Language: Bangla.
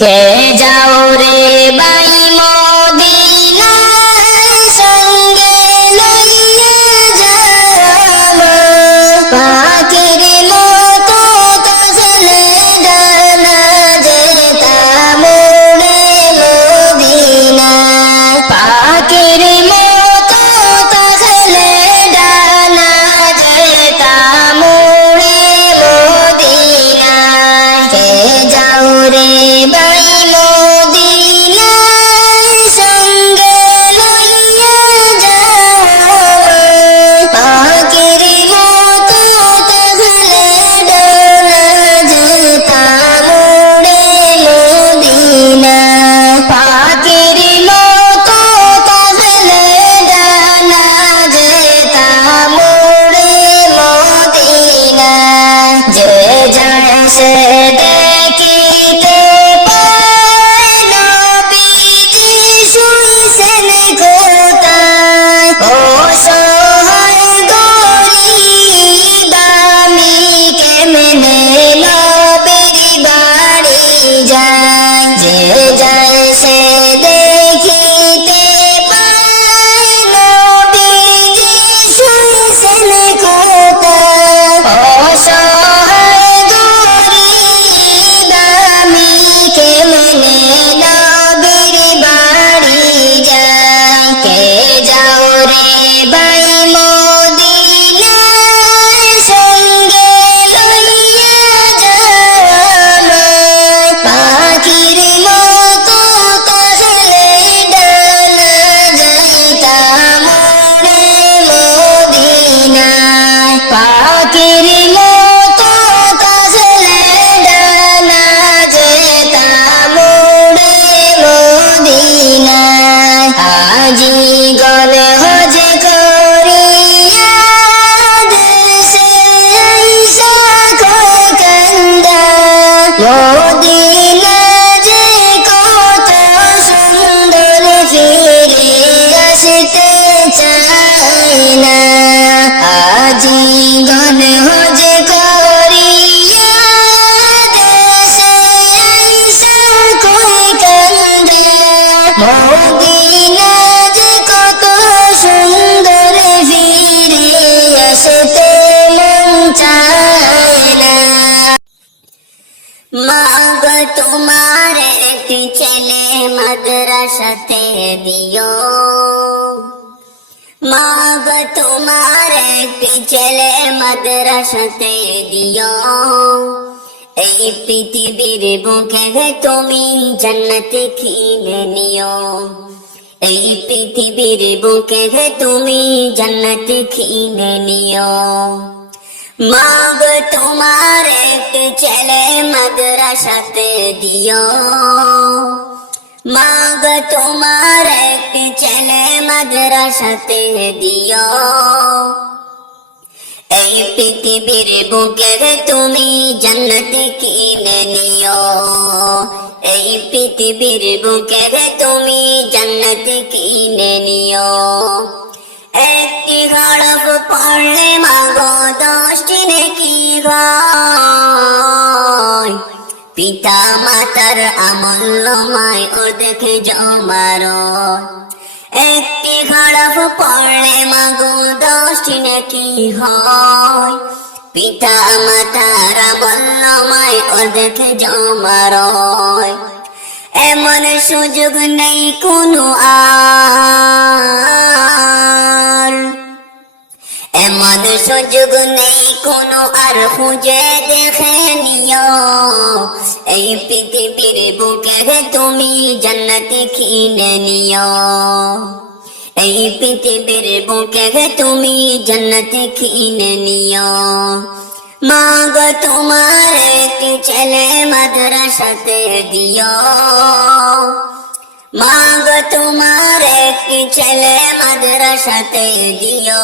কে যাও রে বাই মদিনা সঙ্গে লইয়া যাব পাখির মতো তসলে ডানা যেতাম রে মদিনা পাখির মতো তসলে ডানা যেতাম রে মদিনা কে যাও রে মদিনা যে কত সুন্দর ফিরে আসতে মন চায় না মা গো তোমার একটি ছেলে মাদ্রাসাতে দিও মা গো তোমার একটি ছেলে মাদ্রাসাতে দিও এই পৃথিবীর বুকে তুমি জান্নাত কিনে নিও এই পৃথিবীর বুকে তুমি জান্নাত কিনে নিও মা গো তোমার একটি ছেলে মাদ্রাসাতে দিও মা গো তোমার একটি ছেলে মাদ্রাসাতে দিও এই পৃথিবীর বুকে তুমি জান্নাত কিনে নিও এই পৃথিবীর বুকে তুমি জান্নাত কিনে নিও একটি হরফ পড়লে মাগো 10টি নেকি হয় পিতা মাতার আমূল্যময় অর্ধেক জমারো একটি হরফ পড়লে মাগো 10টি নেকি হয় পিতা মাতার আমূল্যময় অর্ধেক জমারো এমন সুযোগ নেই কোনো আর এমন সুযোগ নেই কোনো আর খুঁজে দেখে নিও এই পৃথিবীর বুকে তুমি জান্নাত কিনে নিও এই পৃথিবীর বুকে তুমি জান্নাত কিনে নিও মা গো তোমার একটি ছেলে মাদ্রাসাতে দিও মা গো তোমার একটি ছেলে মাদ্রাসাতে দিও।